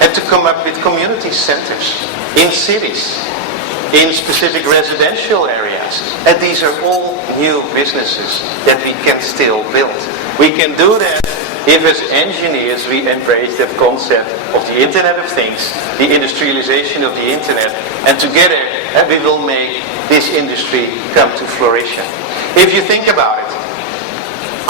and to come up with community centers in cities, in specific residential areas. And these are all new businesses that we can still build. We can do that if as engineers we embrace that concept of the Internet of Things, the industrialization of the Internet, and together we will make this industry come to fruition. If you think about it,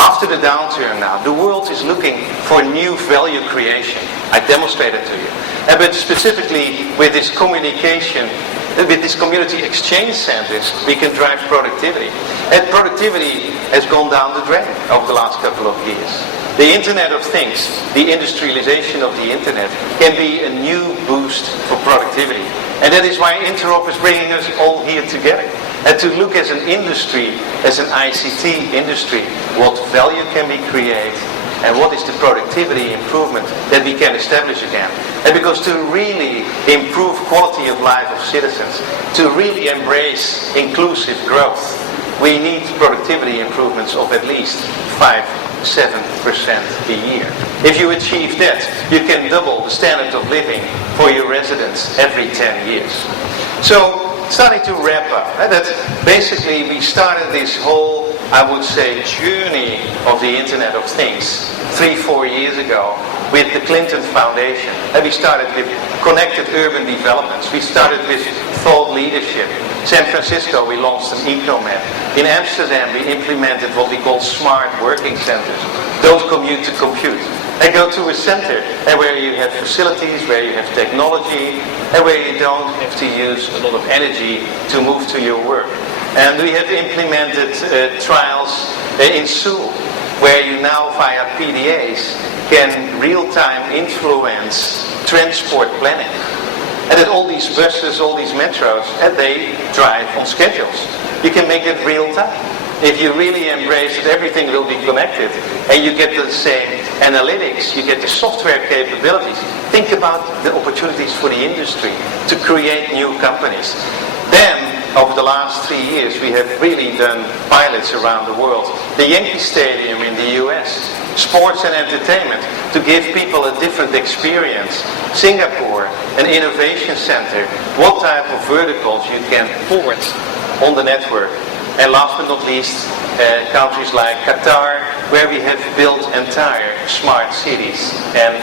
after the downturn now, the world is looking for new value creation. I demonstrated to you. But specifically with this communication, with these community exchange centers, we can drive productivity. And productivity has gone down the drain over the last couple of years. The Internet of Things, the industrialization of the Internet, can be a new boost for productivity. And that is why Interop is bringing us all here together. And to look as an industry, as an ICT industry, what value can we create and what is the productivity improvement that we can establish again. And because to really improve quality of life of citizens, to really embrace inclusive growth, we need productivity improvements of at least 5-7% a year. If you achieve that, you can double the standard of living for your residents every 10 years. So, starting to wrap up, that basically we started this whole, I would say, journey of the Internet of Things 3-4 years ago with the Clinton Foundation. And we started with connected urban developments. We started with thought leadership. San Francisco, we launched an eco-map. In Amsterdam, we implemented what we call smart working centers. Don't commute to compute. And go to a center where you have facilities, where you have technology, and where you don't have to use a lot of energy to move to your work. And we have implemented trials in Seoul, where you now via PDAs can real-time influence transport planning. And that all these buses, all these metros, and they drive on schedules. You can make it real-time. If you really embrace that everything will be connected and you get the same analytics, you get the software capabilities, think about the opportunities for the industry to create new companies. Then, over the last 3 years, we have really done pilots around the world. The Yankee Stadium in the US, sports and entertainment, to give people a different experience. Singapore, an innovation center, what type of verticals you can port on the network. And last but not least, countries like Qatar, where we have built entire smart cities and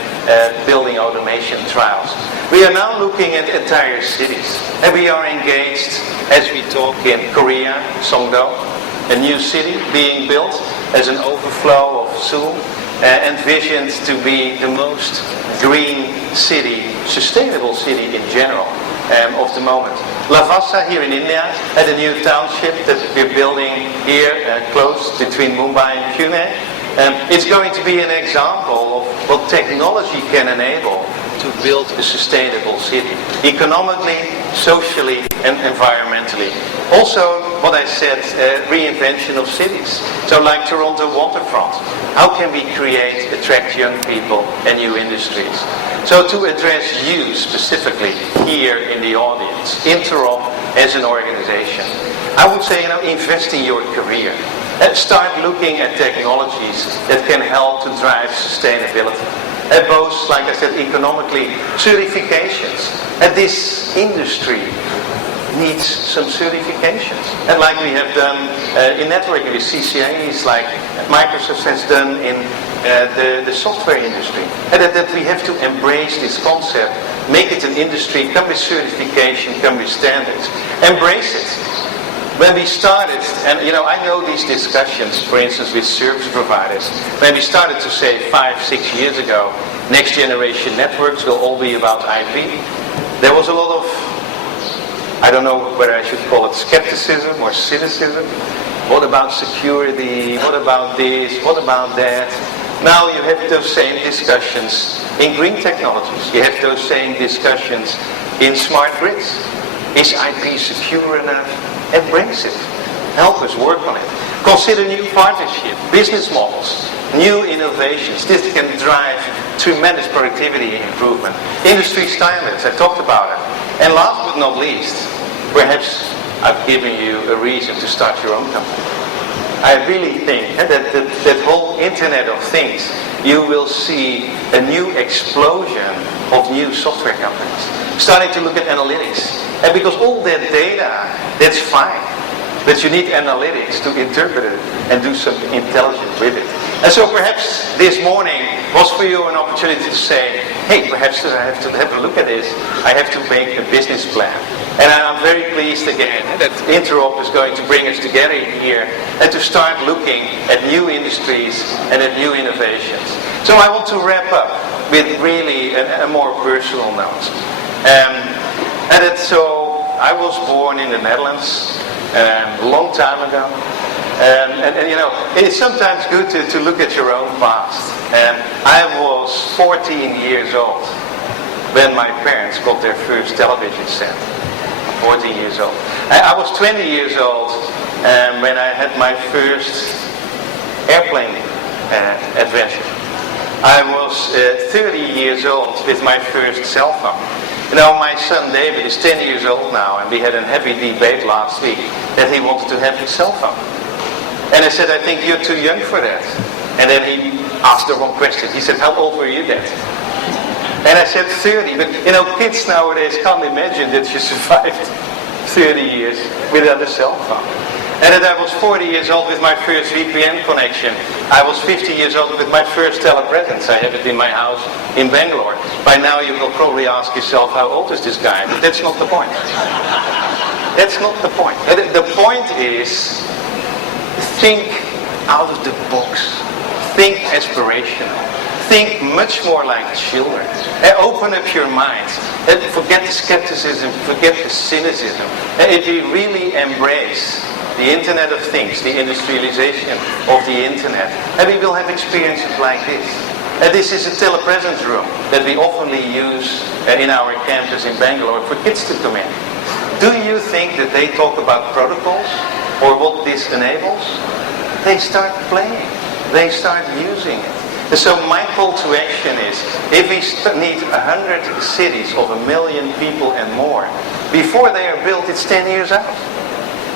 building automation trials. We are now looking at entire cities. And we are engaged, as we talk, in Korea, Songdo, a new city being built as an overflow of Seoul, envisioned to be the most green city, sustainable city in general. Of the moment. Lavassa here in India, at a new township that we're building here close between Mumbai and Pune. It's going to be an example of what technology can enable to build a sustainable city, economically, socially, and environmentally. Also, what I said, reinvention of cities. So like Toronto waterfront, how can we attract young people and new industries? So to address you specifically here in the audience, Interop as an organization, I would say, invest in your career. Start looking at technologies that can help to drive sustainability. Both, like I said, economically, certifications. This industry needs some certifications. And like we have done in networking with CCAs, like Microsoft has done in the software industry. And that we have to embrace this concept, make it an industry, come with certification, come with standards. Embrace it. When we started, and I know these discussions, for instance, with service providers, when we started to say 5-6 years ago, next generation networks will all be about IP, there was a lot of, I don't know whether I should call it skepticism or cynicism. What about security? What about this? What about that? Now you have those same discussions in green technologies. You have those same discussions in smart grids. Is IP secure enough? Embrace it. Help us work on it. Consider new partnerships, business models, new innovations. This can drive tremendous productivity improvement. Industry standards, I talked about it. And last but not least, perhaps I've given you a reason to start your own company. I really think that whole Internet of Things, you will see a new explosion of new software companies, starting to look at analytics. And because all that data, that's fine, but you need analytics to interpret it and do something intelligent with it. And so perhaps this morning was for you an opportunity to say, hey, perhaps I have to have a look at this. I have to make a business plan. And I'm very pleased again that Interop is going to bring us together here and to start looking at new industries and at new innovations. So I want to wrap up with really a more personal note. So I was born in the Netherlands a long time ago. And you know, it's sometimes good to look at your own past. I was 14 years old when my parents got their first television set. 14 years old. I was 20 years old when I had my first airplane adventure. I was 30 years old with my first cell phone. You know, my son David is 10 years old now, and we had a heavy debate last week that he wanted to have his cell phone. And I said, I think you're too young for that. And then he asked the wrong question. He said, how old were you then? And I said 30, but you know, kids nowadays can't imagine that you survived 30 years without a cell phone. And that I was 40 years old with my first VPN connection. I was 50 years old with my first telepresence. I have it in my house in Bangalore. By now you will probably ask yourself, how old is this guy? But that's not the point. That's not the point. The point is, think out of the box. Think aspirational. Think much more like children. Open up your mind. Forget the skepticism, forget the cynicism. If you really embrace the Internet of Things, the industrialization of the Internet, and we will have experiences like this. This is a telepresence room that we oftenly use in our campus in Bangalore for kids to come in. Do you think that they talk about protocols or what this enables? They start playing. They start using it. And so my call to action is, if we need 100 cities of 1 million people and more, before they are built, it's 10 years out.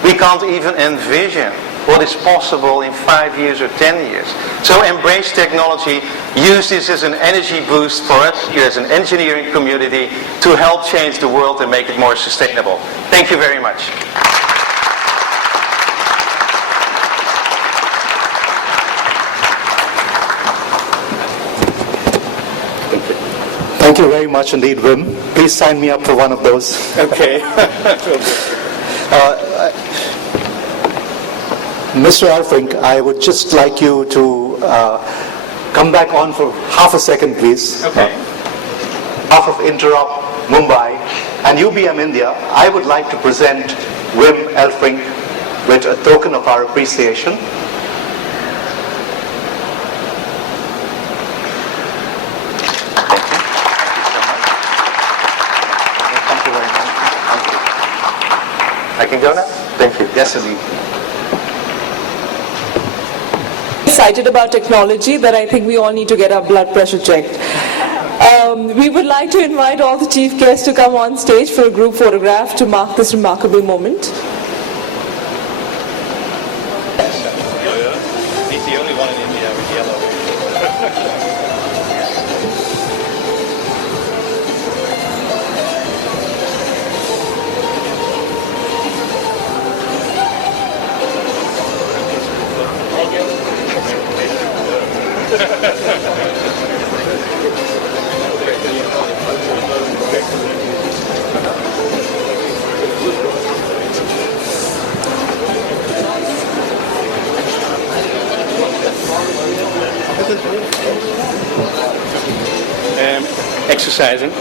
We can't even envision what is possible in 5 years or 10 years. So embrace technology, use this as an energy boost for us here as an engineering community to help change the world and make it more sustainable. Thank you very much. Thank you very much indeed, Wim. Please sign me up for one of those. Okay. Mr. Elfrink, I would just like you to come back on for half a second, please. Okay. Half of Interop Mumbai and UBM India, I would like to present Wim Elfrink with a token of our appreciation. I can go now? Thank you. Yes, indeed. Excited about technology that I think we all need to get our blood pressure checked. We would like to invite all the chief guests to come on stage for a group photograph to mark this remarkable moment. He's the only one in India with yellow. Exercising.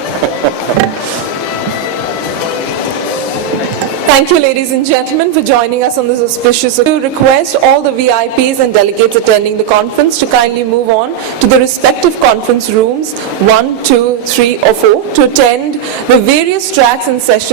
Thank you, ladies and gentlemen, for joining us on this auspicious occasion. We request all the VIPs and delegates attending the conference to kindly move on to the respective conference rooms 1, 2, 3 or 4 to attend the various tracks and sessions